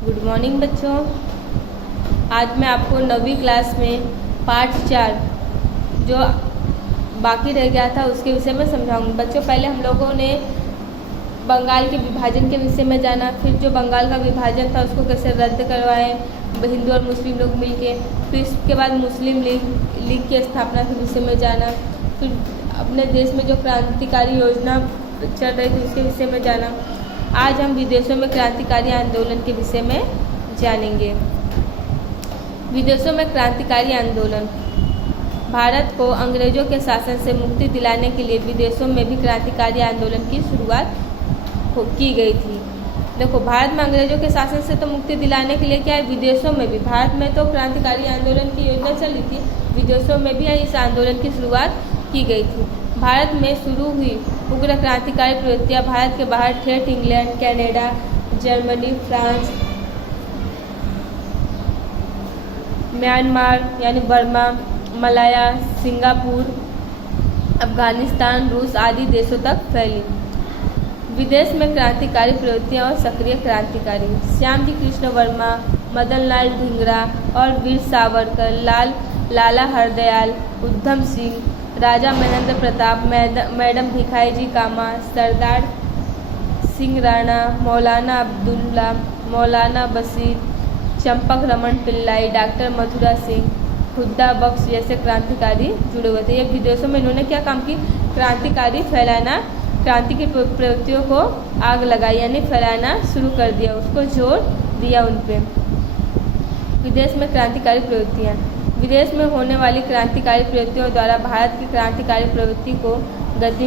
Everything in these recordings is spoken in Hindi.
गुड मॉर्निंग बच्चों। आज मैं आपको 9वीं क्लास में पार्ट 4 जो बाकी रह गया था उसके विषय में समझाऊंगी। बच्चों, पहले हम लोगों ने बंगाल के विभाजन के विषय में जाना, फिर जो बंगाल का विभाजन था उसको कैसे रद्द करवाएं हिंदू और मुस्लिम लोग मिलके, फिर इसके बाद मुस्लिम लीग की स्थापना के विषय में जाना, फिर अपने देश में जो क्रांतिकारी योजना चल रही थी उसके विषय में जाना। आज हम विदेशों में क्रांतिकारी आंदोलन के विषय में जानेंगे। विदेशों में क्रांतिकारी आंदोलन। भारत को अंग्रेजों के शासन से मुक्ति दिलाने के लिए विदेशों में भी क्रांतिकारी आंदोलन की शुरुआत की गई थी। देखो, भारत में अंग्रेजों के शासन से तो मुक्ति दिलाने के लिए क्या है, विदेशों में भी, भारत में तो क्रांतिकारी आंदोलन की योजना चली थी, विदेशों में भी इस आंदोलन की शुरुआत की गई थी। भारत में शुरू हुई उग्र क्रांतिकारी प्रवृत्तियाँ भारत के बाहर ठेठ England, Canada, Germany, France, Myanmar यानी बर्मा, मलाया, सिंगापुर, अफगानिस्तान, रूस आदि देशों तक फैली। विदेश में क्रांतिकारी प्रवृत्तियाँ और सक्रिय क्रांतिकारी। श्याम जी कृष्ण वर्मा, मदन लाल धिंगरा और वीर सावरकर, लाला हरदयाल, उधम सिंह, राजा महेंद्र प्रताप, मैडम भिखाई जी कामा, सरदार सिंह राणा, मौलाना अब्दुल्ला, मौलाना बशीर, चंपक रमन पिल्लाई, डॉक्टर मथुरा सिंह, खुद्दा बख्श जैसे क्रांतिकारी जुड़े हुए थे। ये विदेशों में इन्होंने क्या काम की, क्रांतिकारी फैलाना, क्रांति की प्रवृत्तियों को आग लगाई यानी फैलाना शुरू कर दिया, उसको जोर दिया उन पे। विदेश में क्रांतिकारी प्रवृत्तियाँ। विदेश में होने वाली क्रांतिकारी प्रवृत्तियों द्वारा भारत की क्रांतिकारी प्रवृत्ति को गति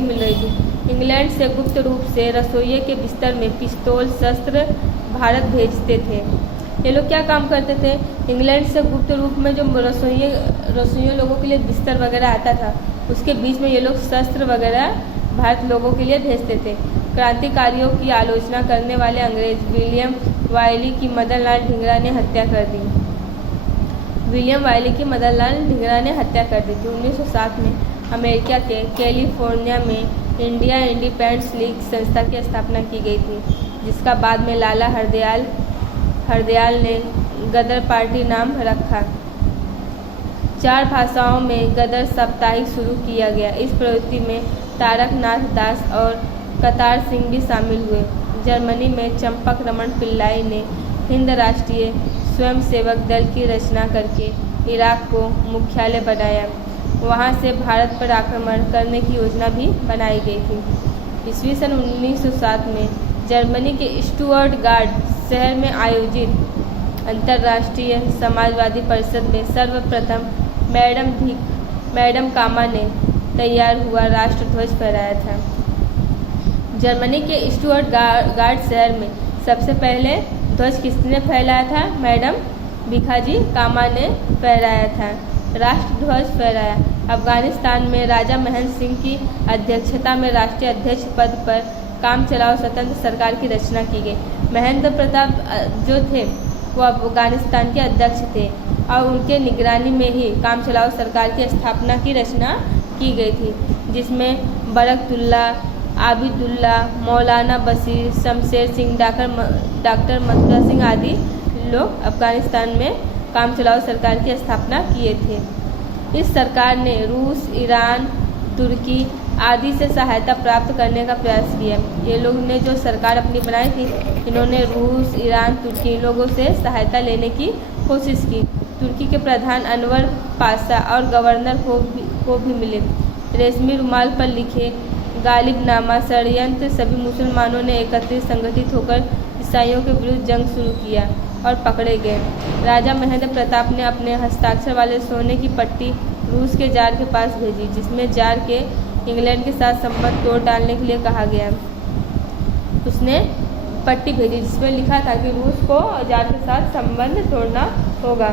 मिल रही थी। इंग्लैंड से गुप्त रूप से रसोइये के बिस्तर में पिस्तौल शस्त्र भारत भेजते थे। ये लोग क्या काम करते थे, इंग्लैंड से गुप्त रूप में जो रसोइयों लोगों के लिए बिस्तर वगैरह आता था उसके बीच में ये लोग शस्त्र वगैरह भारत लोगों के लिए भेजते थे। क्रांतिकारियों की आलोचना करने वाले अंग्रेज विलियम वायली की मदन लाल धिंगरा ने हत्या कर दी। विलियम वायली की मदन लाल धिंगरा ने हत्या कर दी थी। 1907 में अमेरिका के कैलिफोर्निया में इंडिया इंडिपेंडेंस लीग संस्था की स्थापना की गई थी, जिसका बाद में लाला हरदयाल ने गदर पार्टी नाम रखा। 4 भाषाओं में गदर साप्ताहिक शुरू किया गया। इस प्रवृत्ति में तारक नाथ दास और कतार सिंह भी शामिल हुए। जर्मनी में चंपक रमन पिल्लाई ने हिंद राष्ट्रीय स्वयंसेवक दल की रचना करके इराक को मुख्यालय बनाया। वहां से भारत पर आक्रमण करने की योजना भी बनाई गई थी। ईस्वी सन 1907 में जर्मनी के स्टुअर्टगार्ड शहर में आयोजित अंतर्राष्ट्रीय समाजवादी परिषद में सर्वप्रथम मैडम कामा ने तैयार हुआ राष्ट्रध्वज फहराया था। जर्मनी के स्टुअर्टगार्ड शहर में सबसे पहले ध्वज किसने फहराया था, मैडम भिखाजी कामा ने फहराया था, राष्ट्रध्वज फहराया। अफगानिस्तान में राजा महेंद्र सिंह की अध्यक्षता में राष्ट्रीय अध्यक्ष पद पर काम चलाओ स्वतंत्र सरकार की रचना की गई। महेंद्र प्रताप जो थे वो अफगानिस्तान के अध्यक्ष थे और उनके निगरानी में ही काम चलाओ सरकार की स्थापना की रचना की गई थी, जिसमें बरकतुल्ला, आबिदुल्ला, मौलाना बशीर, शमशेर सिंह, डॉक्टर मथुरा सिंह आदि लोग अफगानिस्तान में काम चलाओ सरकार की स्थापना किए थे। इस सरकार ने रूस, ईरान, तुर्की आदि से सहायता प्राप्त करने का प्रयास किया। ये लोग ने जो सरकार अपनी बनाई थी, इन्होंने रूस, ईरान, तुर्की लोगों से सहायता लेने की कोशिश की। तुर्की के प्रधान अनवर पाशा और गवर्नर को भी मिले। रेशमी रुमाल पर लिखे गालिबनामा षड्यंत्र सभी मुसलमानों ने एकत्रित संगठित होकर ईसाइयों के विरुद्ध जंग शुरू किया और पकड़े गए। राजा महेंद्र प्रताप ने अपने हस्ताक्षर वाले सोने की पट्टी रूस के जार के पास भेजी, जिसमें जार के इंग्लैंड के साथ संबंध तोड़ डालने के लिए कहा गया। उसने पट्टी भेजी जिसमें लिखा था कि रूस को जार के साथ संबंध तोड़ना होगा।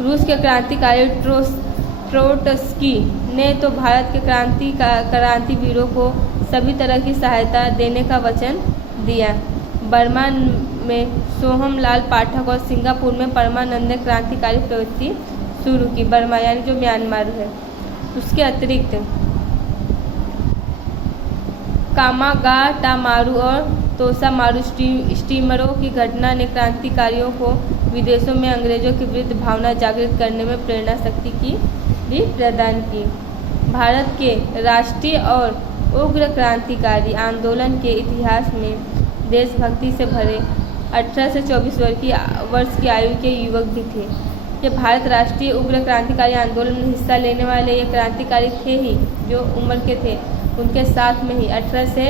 रूस के क्रांतिकारी ट्रोट्स्की ने तो भारत के क्रांतिवीरों को सभी तरह की सहायता देने का वचन दिया। बर्मा में सोहमलाल पाठक और सिंगापुर में परमानंद ने क्रांतिकारी प्रवृत्ति शुरू की। बर्मा यानी जो म्यांमार है। उसके अतिरिक्त कामागाटामारू और तोसामारू स्टीमरों की घटना ने क्रांतिकारियों को विदेशों में अंग्रेजों के विरुद्ध भावना जागृत करने में प्रेरणा शक्ति की भी प्रदान की। भारत के राष्ट्रीय और उग्र क्रांतिकारी आंदोलन के इतिहास में देशभक्ति से भरे 18 से 24 वर्ष की आयु के युवक भी थे। ये भारत राष्ट्रीय उग्र क्रांतिकारी आंदोलन में हिस्सा लेने वाले ये क्रांतिकारी थे ही जो उम्र के थे, उनके साथ में ही 18 से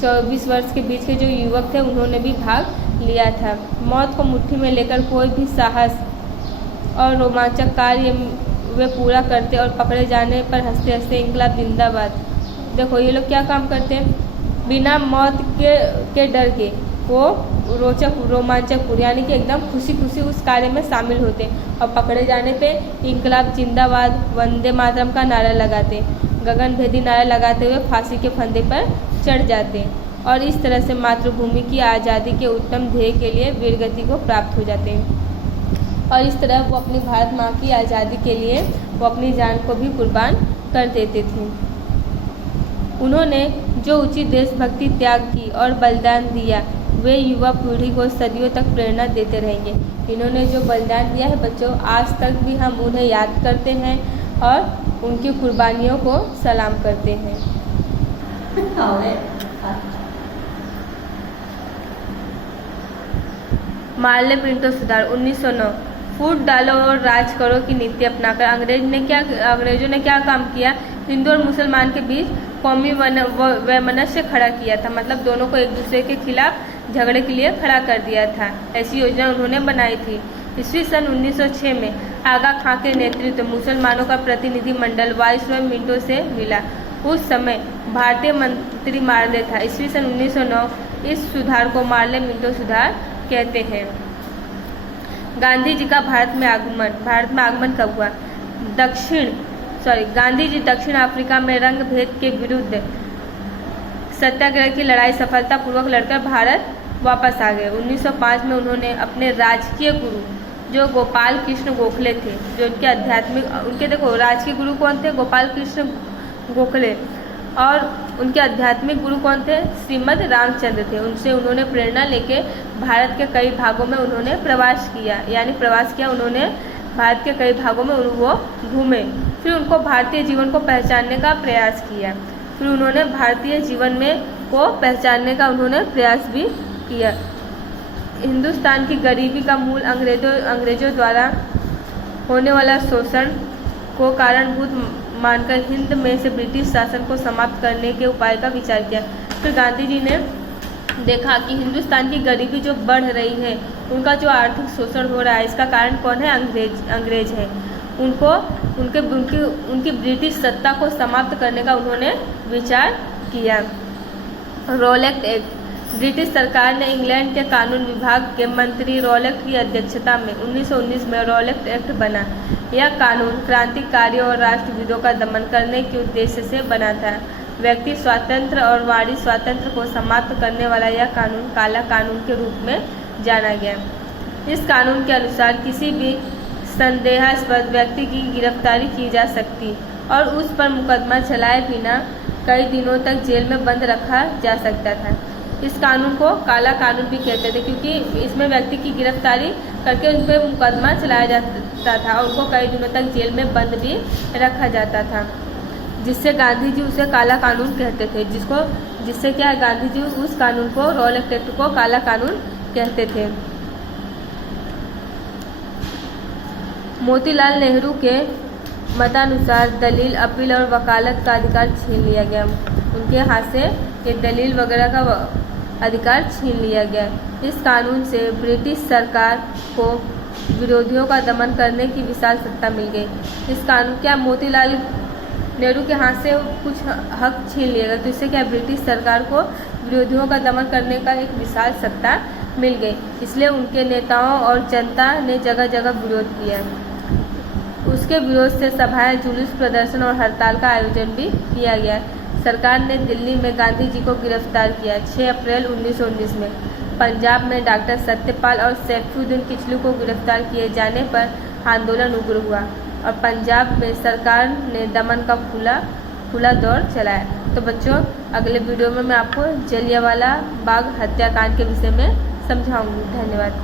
24 वर्ष के बीच के जो युवक थे उन्होंने भी भाग लिया था। मौत को मुट्ठी में लेकर कोई भी साहस और रोमांचक कार्य वे पूरा करते और पकड़े जाने पर हंसते हंसते इंकलाब जिंदाबाद। देखो ये लोग क्या काम करते हैं, बिना मौत के डर के वो रोचक रोमांचक यानी कि एकदम खुशी खुशी उस कार्य में शामिल होते और पकड़े जाने पे इंकलाब जिंदाबाद वंदे मातरम का नारा लगाते, गगनभेदी नारा लगाते हुए फांसी के फंदे पर चढ़ जाते और इस तरह से मातृभूमि की आज़ादी के उत्तम ध्येय के लिए वीरगति को प्राप्त हो जाते हैं। और इस तरह वो अपनी भारत माँ की आज़ादी के लिए वो अपनी जान को भी कुर्बान कर देते थे। उन्होंने जो उचित देशभक्ति त्याग की और बलिदान दिया वे युवा पीढ़ी को सदियों तक प्रेरणा देते रहेंगे। इन्होंने जो बलिदान दिया है बच्चों, आज तक भी हम उन्हें याद करते हैं और उनकी कुर्बानियों को सलाम करते हैं। मार्ले पिंटो सुधार 1909। फूट डालो और राज करो की नीति अपनाकर अंग्रेजों ने क्या काम किया, हिंदू और मुसलमान के बीच कौमी वैमनस्य खड़ा किया था। मतलब दोनों को एक दूसरे के खिलाफ झगड़े के लिए खड़ा कर दिया था। ऐसी योजना उन्होंने बनाई थी। ईस्वी सन 1906 में आगा खां के नेतृत्व मुसलमानों का प्रतिनिधि मंडल वाइसरॉय मिंटो से मिला। उस समय भारतीय मंत्री मार्ले था। ईस्वी सन 1909 इस सुधार को मार्ले मिंटो सुधार कहते हैं। गांधी जी का भारत में आगमन कब हुआ? गांधी जी दक्षिण अफ्रीका में रंग भेद के विरुद्ध सत्याग्रह की लड़ाई सफलतापूर्वक लड़कर भारत वापस आ गए। 1905 में उन्होंने अपने राजकीय गुरु जो गोपाल कृष्ण गोखले थे, जो उनके देखो राजकीय गुरु कौन थे? गोपाल कृष्ण गोखले। और उनके आध्यात्मिक गुरु कौन थे? श्रीमद रामचंद्र थे। उनसे उन्होंने प्रेरणा लेके भारत के कई भागों में उन्होंने प्रवास किया। उन्होंने भारत के कई भागों में वो घूमे, फिर उनको भारतीय जीवन को पहचानने का प्रयास किया। फिर उन्होंने भारतीय जीवन को पहचानने का उन्होंने प्रयास भी किया। हिंदुस्तान की गरीबी का मूल अंग्रेजों द्वारा होने वाला शोषण को कारणभूत मानकर हिंद में से ब्रिटिश शासन को समाप्त करने के उपाय का विचार किया। फिर गांधी जी ने देखा कि हिंदुस्तान की गरीबी जो बढ़ रही है, उनका जो आर्थिक शोषण हो रहा है, इसका कारण कौन है? अंग्रेज है। उनकी ब्रिटिश सत्ता को समाप्त करने का उन्होंने विचार किया। Rowlatt act. ब्रिटिश सरकार ने इंग्लैंड के कानून विभाग के मंत्री रॉलेट की अध्यक्षता में 1919 में रॉलेट एक्ट बना। यह कानून क्रांतिकारियों और राष्ट्रविदों का दमन करने के उद्देश्य से बना था। व्यक्ति स्वातंत्र्य और वाणी स्वातंत्र्य को समाप्त करने वाला यह कानून काला कानून के रूप में जाना गया। इस कानून के अनुसार किसी भी संदेहास्पद व्यक्ति की गिरफ्तारी की जा सकती और उस पर मुकदमा चलाए बिना कई दिनों तक जेल में बंद रखा जा सकता था। इस कानून को काला कानून भी कहते थे क्योंकि इसमें व्यक्ति की गिरफ्तारी करके उन पर मुकदमा चलाया जाता था और उनको कई दिनों तक जेल में बंद भी रखा जाता था, जिससे गांधी जी उसे काला कानून कहते थे। जिससे क्या है, गांधी जी उस कानून को रॉलेट एक्ट को काला कानून कहते थे। मोतीलाल नेहरू के मतानुसार दलील, अपील और वकालत का अधिकार छीन लिया गया। उनके हाथ से ये दलील वगैरह का अधिकार छीन लिया गया। इस कानून से ब्रिटिश सरकार को विरोधियों का दमन करने की विशाल सत्ता मिल गई। इस कानून क्या मोतीलाल नेहरू के हाथ से कुछ हक छीन लिया गया, तो इससे क्या ब्रिटिश सरकार को विरोधियों का दमन करने का एक विशाल सत्ता मिल गई। इसलिए उनके नेताओं और जनता ने जगह जगह विरोध किया। उसके विरोध से सभाएं, जुलूस, प्रदर्शन और हड़ताल का आयोजन भी किया गया। सरकार ने दिल्ली में गांधी जी को गिरफ्तार किया। 6 अप्रैल 1919 में पंजाब में डॉक्टर सत्यपाल और सैफुद्दीन किचलू को गिरफ्तार किए जाने पर आंदोलन उग्र हुआ और पंजाब में सरकार ने दमन का खुला दौर चलाया। तो बच्चों अगले वीडियो में मैं आपको जलियांवाला बाग हत्याकांड के विषय में समझाऊंगी। धन्यवाद।